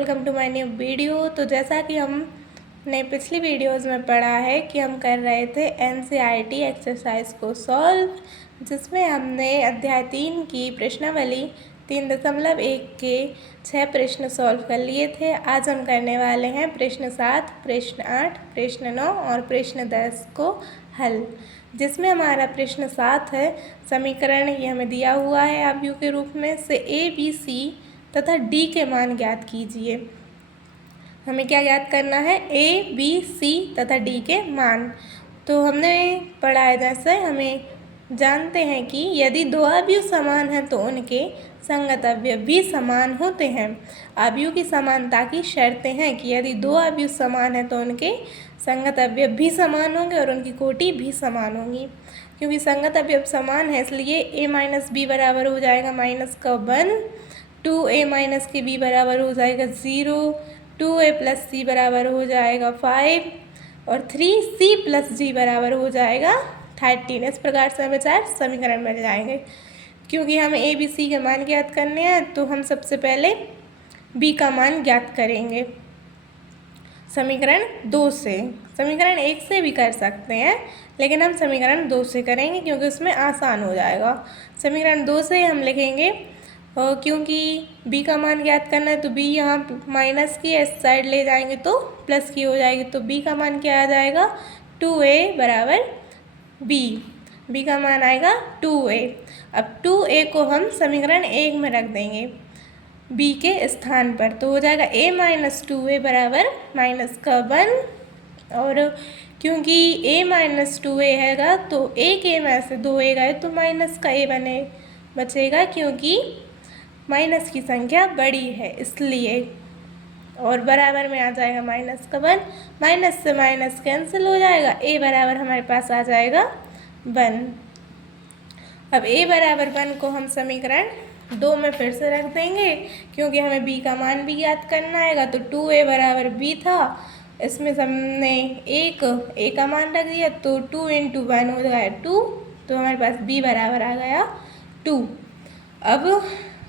Welcome to my new video. तो जैसा कि हमने पिछली वीडियोस में पढ़ा है कि हम कर रहे थे एनसीईआरटी एक्सरसाइज को सॉल्व, जिसमें हमने अध्याय 3 की प्रश्नावली 3.1 के 6 प्रश्न सॉल्व कर लिए थे। आज हम करने वाले हैं प्रश्न 7, प्रश्न 8, प्रश्न 9 और प्रश्न 10 को हल, जिसमें हमारा प्रश्न 7 है समीकरण ये हमें दिया हुआ है आव्यूह के रूप में से ए बी सी तथा डी के मान ज्ञात कीजिए। हमें क्या ज्ञात करना है? ए बी सी तथा डी के मान। तो हमने पढ़ा है जैसे हमें जानते हैं कि यदि दो अवयव समान हैं तो उनके संगत अवयव भी समान होते हैं। अवयव की समानता की शर्तें हैं कि यदि दो अवयव समान हैं तो उनके संगत अवयव भी समान होंगे और उनकी कोटि भी समान होंगी। क्योंकि संगत अवयव समान है इसलिए a माइनस बी बराबर हो जाएगा माइनस का 1, 2a माइनस के b बराबर हो जाएगा 0, 2a प्लस सी बराबर हो जाएगा 5 और 3c प्लस g बराबर हो जाएगा 13। इस प्रकार से हमें 4 समीकरण मिल जाएंगे। क्योंकि हमें a b c के मान ज्ञात करने हैं तो हम सबसे पहले b का मान ज्ञात करेंगे समीकरण 2 से। समीकरण 1 से भी कर सकते हैं लेकिन हम समीकरण 2 से करेंगे क्योंकि उसमें आसान हो जाएगा। समीकरण 2 से हम लिखेंगे क्योंकि b का मान ज्ञात करना है तो b यहाँ माइनस की इस साइड ले जाएंगे तो प्लस की हो जाएगी। तो b का मान क्या आ जाएगा? 2a बराबर b का मान आएगा 2a। अब 2a को हम समीकरण 1 में रख देंगे b के स्थान पर, तो हो जाएगा a माइनस 2a बराबर माइनस का 1। और क्योंकि a माइनस 2a हैगा तो एक a में से 2a गए तो माइनस का a बचेगा क्योंकि माइनस की संख्या बड़ी है इसलिए। और बराबर में आ जाएगा माइनस का 1, माइनस से माइनस कैंसिल हो जाएगा, a बराबर हमारे पास आ जाएगा 1। अब a बराबर 1 को हम समीकरण 2 में फिर से रख देंगे क्योंकि हमें b का मान भी ज्ञात करना आएगा। तो 2a बराबर b था, इसमें हमने एक a का मान रख दिया तो 2 × 1 हो गया 2, तो हमारे पास b बराबर आ गया 2। अब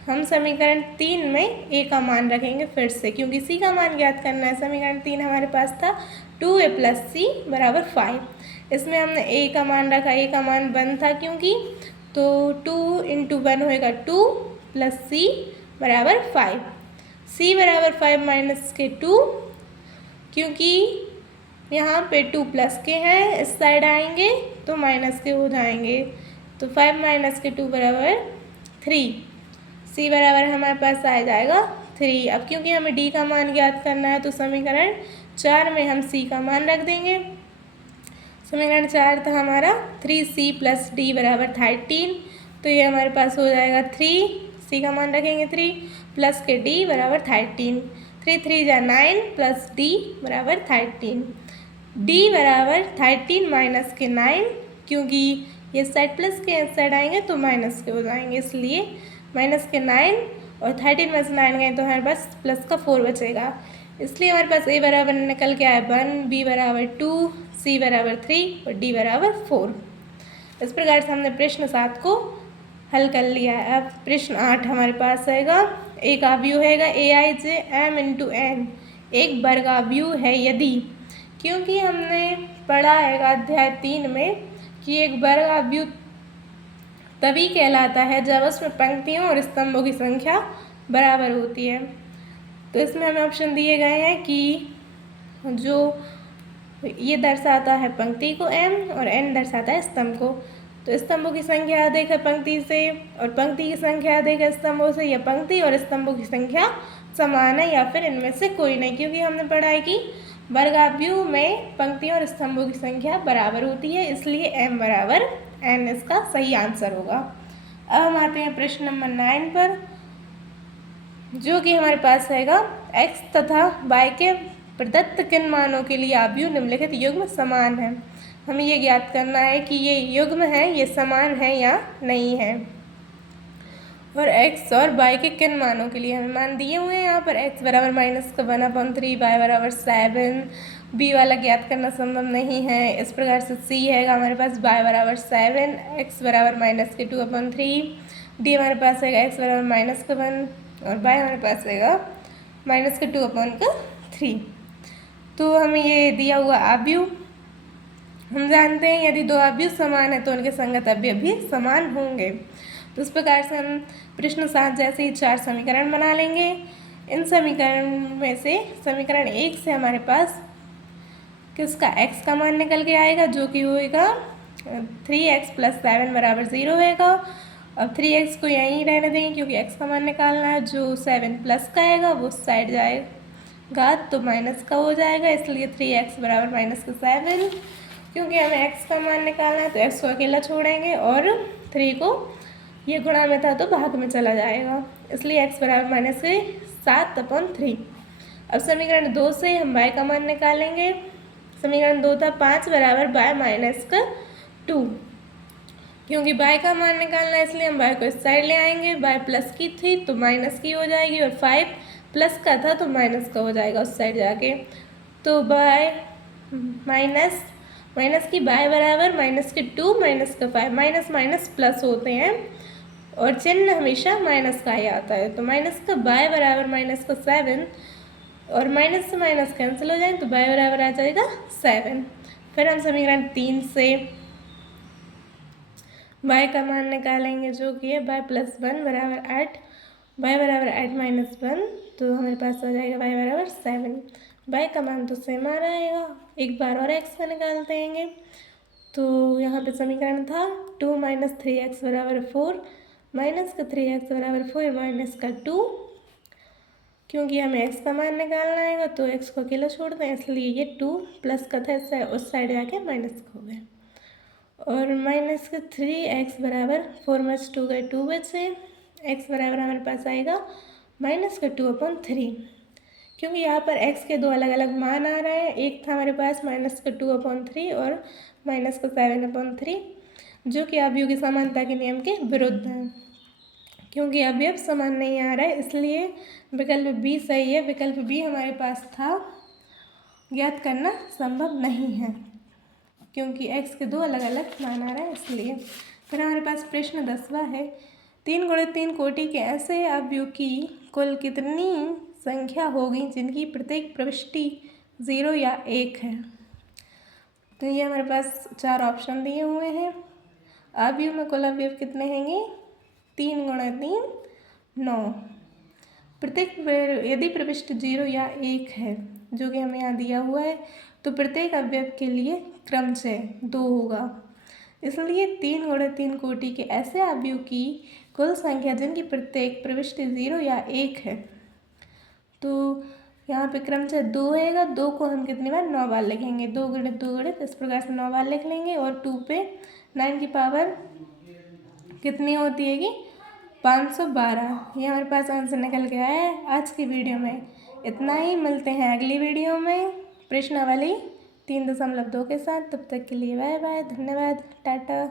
हम समीकरण 3 में a का मान रखेंगे फिर से क्योंकि c का मान ज्ञात करना है। समीकरण 3 हमारे पास था 2a प्लस सी बराबर 5। इसमें हमने a का मान रखा, a का मान 1 था क्योंकि, तो 2 × 1 होएगा 2 प्लस c बराबर 5। c बराबर 5 माइनस के 2 क्योंकि यहाँ पे 2 प्लस के हैं, इस साइड आएंगे तो माइनस के हो जाएंगे। तो 5 माइनस के 2 बराबर 3। c बराबर हमारे पास आ जाएगा 3। अब क्योंकि हमें d का मान ज्ञात करना है तो समीकरण 4 में हम c का मान रख देंगे। समीकरण 4 था हमारा 3c प्लस d बराबर 13, तो ये हमारे पास हो जाएगा 3, c का मान रखेंगे 3 प्लस के d बराबर 13, 3 3 जा 9 प्लस d बराबर 13। d बराबर 13 माइनस के 9 क्योंकि ये साइड प्लस के इस साइड आएंगे तो माइनस के हो जाएंगे, इसलिए माइनस के 9 और 13 में से 9 गए तो हमारे पास प्लस का 4 बचेगा। इसलिए हमारे पास a बराबर निकल के आया 1, b बराबर 2, c बराबर 3 और d बराबर 4। इस प्रकार से हमने प्रश्न 7 को हल कर लिया है। अब प्रश्न 8 हमारे पास आएगा। एक अवयव हैगा aij m × n, एक वर्ग अवयव है यदि, क्योंकि हमने पढ़ा है अध्याय 3 में कि एक वर्ग अवयव तभी कहलाता है जब उसमें पंक्तियों और स्तंभों की संख्या बराबर होती है। तो इसमें हमें ऑप्शन दिए गए हैं कि जो ये दर्शाता है पंक्ति को m और n दर्शाता है स्तंभ को। तो स्तंभों की संख्या अधिक है पंक्ति से और पंक्ति की संख्या अधिक है स्तंभों से, या पंक्ति और स्तंभों की संख्या समान है या फिर इनमें से कोई नहीं। क्योंकि हमने पढ़ा है कि वर्गाव्यूह में पंक्तियों और स्तंभों की संख्या बराबर होती है, इसलिए m बराबर n इसका सही आंसर होगा। अब हम आते हैं प्रश्न नंबर 9 पर, जो कि हमारे पास हैगा x तथा y के प्रदत्त किन मानों के लिए अवयव निम्नलिखित युग्म समान है। हमें ये ज्ञात करना है कि ये युग्म है, ये समान है या नहीं है। और x और y के किन मानों के लिए हमें मान दिए हुए हैं यहाँ पर। x बराबर माइनस का 1/3, y बराबर 7, b वाला ज्ञात करना संभव नहीं है। इस प्रकार से c हैगा हमारे पास y बराबर 7, x बराबर माइनस के 2/3, d हमारे पास हैगा x बराबर माइनस का 1 और y हमारे पास हैगा माइनस का 2/3। तो हमें ये दिया हुआ अवयव, हम जानते हैं यदि दो अवयव समान है तो उनके संगत अवयव भी समान होंगे। तो इस प्रकार से हम प्रश्न 7 जैसे ही 4 समीकरण बना लेंगे। इन समीकरण में से समीकरण 1 से हमारे पास किसका x का मान निकल के आएगा, जो कि होएगा 3x + 7 = 0 होएगा। अब 3x को यहीं रहने देंगे क्योंकि x का मान निकालना है। जो 7 प्लस का आएगा वो साइड जाएगा तो माइनस का हो जाएगा, इसलिए 3x = -7। क्योंकि हमें x का मान निकालना है तो x को अकेला छोड़ेंगे और 3 को ये गुणा में था तो भाग में चला जाएगा, इसलिए x = -7/3। अब समीकरण 2 से हम y का मान निकालेंगे। समीकरण 2 था 5 y - 2। क्योंकि y का मान निकालना है इसलिए हम y को इस साइड ले आएंगे। y प्लस की थी तो माइनस की हो जाएगी और 5 प्लस का था तो माइनस का हो जाएगा उस साइड जाके। तो y माइनस की y बराबर -2 -5, माइनस माइनस प्लस होते हैं और चिन्ह हमेशा माइनस का ही आता है। तो माइनस का y बराबर -7 और माइनस से माइनस कैंसिल हो जाए तो y बराबर आ जाएगा 7। फिर हम समीकरण 3 से y का मान निकालेंगे, जो कि है y + 1 = 8, y = 8 - 1, तो हमारे पास आ जाएगा y बराबर 7। y का मान तो सेम आ रहेगा। एक बार और x का निकालते हैं। तो यहाँ पे समीकरण था 2 - 3x = 4, माइनस का 3x = 4 माइनस का 2। क्योंकि हमें x का मान निकालना है तो x को अकेला छोड़ दें, इसलिए ये 2 प्लस का था उस साइड जाके माइनस का हो गया। और माइनस का 3x = 4 - 2 गए 2 बचे, x बराबर हमारे पास आएगा -2/3। क्योंकि यहाँ पर x के दो अलग अलग मान आ रहे हैं, एक था हमारे पास -2/3 और -7/3, जो कि अवयव की समानता के नियम के विरुद्ध है। क्योंकि अवयव समान नहीं आ रहा है इसलिए विकल्प बी सही है। विकल्प बी हमारे पास था, ज्ञात करना संभव नहीं है क्योंकि x के दो अलग अलग मान आ रहे हैं इसलिए। फिर हमारे पास प्रश्न 10वां है, 3 × 3 कोटि के ऐसे अवयव की कुल कितनी संख्या होगी जिनकी प्रत्येक प्रविष्टि 0 या 1 है। तो ये हमारे पास 4 ऑप्शन दिए हुए हैं। अवयव में कुल अवयव कितने हैंगे, 3 × 3 9। प्रत्येक यदि प्रविष्टि 0 या 1 है, जो कि हमें यहाँ दिया हुआ है, तो प्रत्येक अवयव के लिए क्रमशः 2 होगा। इसलिए 3 × 3 कोटि के ऐसे अवयव की कुल संख्या जिनकी प्रत्येक प्रविष्टि 0 या 1 है, तो यहाँ पे क्रमशः 2 होएगा। 2 को हम कितनी बार 9 बार लिखेंगे, 2 × 2 × इस प्रकार से 9 बार लिख लेंगे। और 2 पे 9 की पावर कितनी होती है कि 512। ये हमारे पास आंसर निकल के आया है। आज की वीडियो में इतना ही, मिलते हैं अगली वीडियो में प्रश्नावली 3.2 के साथ। तब तक के लिए बाय बाय, धन्यवाद, टाटा।